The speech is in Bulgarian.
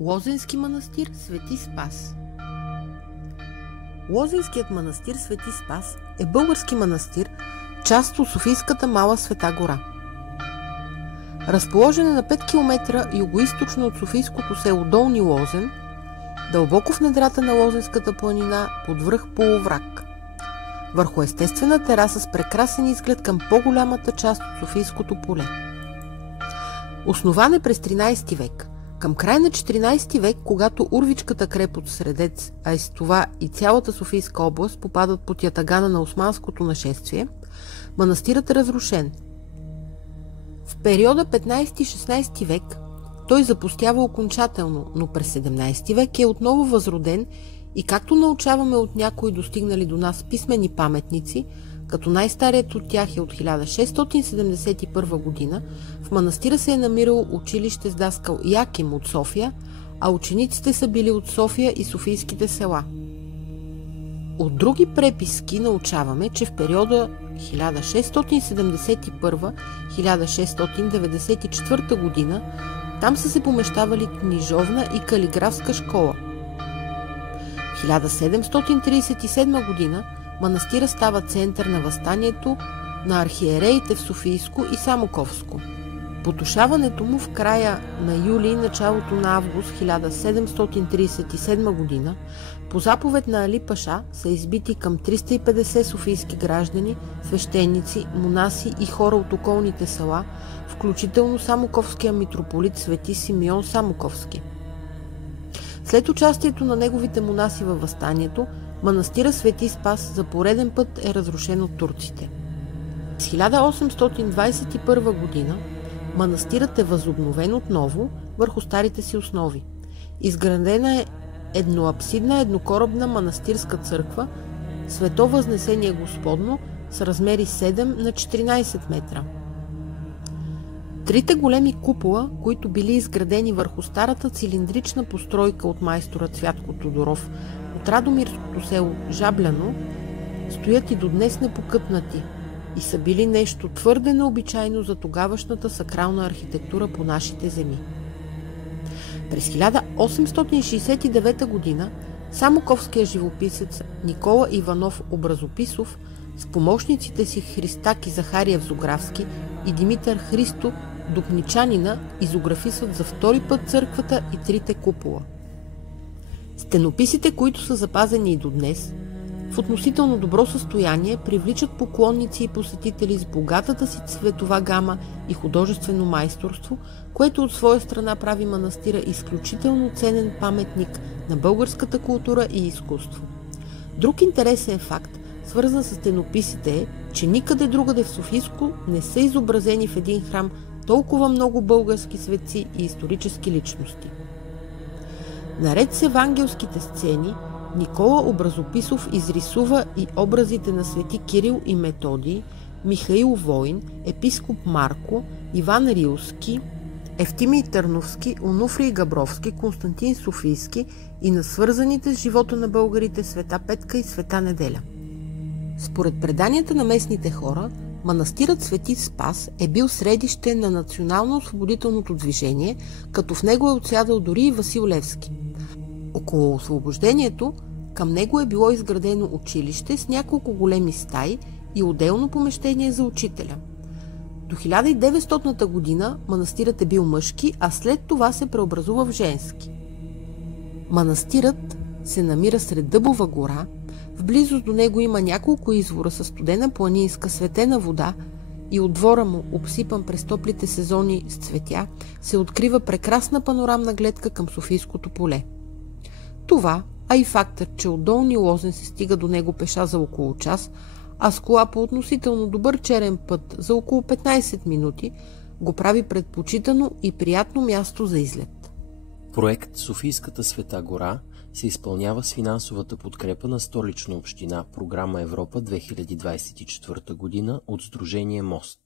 Лозенски манастир Свети Спас. Лозенският манастир Свети Спас е български манастир, част от Софийската Мала Света гора. Разположен е на 5 км югоизточно от софийското село Долни Лозен, дълбоко в недрата на Лозенската планина под връх Полуврак, върху естествена тераса с прекрасен изглед към по-голямата част от Софийското поле. Основан е през 13 век. Към края на 14 век, когато Урвичката крепост Средец, а и с това и цялата Софийска област попадат под ятагана на османското нашествие, манастирът е разрушен. В периода 15-16 век той запустява окончателно, но през 17 век е отново възроден и както научаваме от някои достигнали до нас писмени паметници, като най-старият от тях е от 1671 година, в манастира се е намирало училище с даскал Яким от София, а учениците са били от София и софийските села. От други преписки научаваме, че в периода 1671-1694 година там са се помещавали книжовна и калиграфска школа. В 1737 година манастира става център на въстанието на архиереите в Софийско и Самоковско. Потушаването му в края на юли и началото на август 1737 година по заповед на Али Паша са избити към 350 софийски граждани, свещеници, монаси и хора от околните села, включително самоковския митрополит Свети Симеон Самоковски. След участието на неговите монаси във въстанието, манастира Свети Спас за пореден път е разрушен от турците. С 1821 година манастирът е възобновен отново върху старите си основи. Изградена е едноапсидна еднокорабна манастирска църква Свето Възнесение Господно с размери 7 на 14 метра. Трите големи купола, които били изградени върху старата цилиндрична постройка от майстора Цвятко Тодоров от радомирското село Жабляно, стоят и до днес непокътнати и са били нещо твърде необичайно за тогавашната сакрална архитектура по нашите земи. През 1869 година самоковският живописец Никола Иванов Образописов с помощниците си Христак и Захариев Зографски и Димитър Христо Дупничанина изографисват за втори път църквата и трите купола. Стенописите, които са запазени и до днес, в относително добро състояние привличат поклонници и посетители с богатата си цветова гама и художествено майсторство, което от своя страна прави манастира изключително ценен паметник на българската култура и изкуство. Друг интересен факт, свързан с стенописите, е, че никъде другаде в Софийско не са изобразени в един храм толкова много български светци и исторически личности. Наред с евангелските сцени, Никола Образописов изрисува и образите на свети Кирил и Методий, Михаил Войн, епископ Марко, Иван Рилски, Евтимий Търновски, Онуфрий Габровски, Константин Софийски и на свързаните с живота на българите Света Петка и Света Неделя. Според преданията на местните хора, манастирът Свети Спас е бил средище на национално-освободителното движение, като в него е отсядал дори и Васил Левски. Около освобождението към него е било изградено училище с няколко големи стаи и отделно помещение за учителя. До 1900 година манастирът е бил мъжки, а след това се преобразува в женски. Манастирът се намира сред Дъбова гора, в близост до него има няколко извора със студена планинска светена вода и от двора му, обсипан през топлите сезони с цветя, се открива прекрасна панорамна гледка към Софийското поле. Това, а и фактът, че от Долни Лозен се стига до него пеша за около час, а с кола по относително добър черен път за около 15 минути, го прави предпочитано и приятно място за излет. Проект Софийската Света гора се изпълнява с финансовата подкрепа на Столична община, програма Европа 2024 година от Сдружение Мост.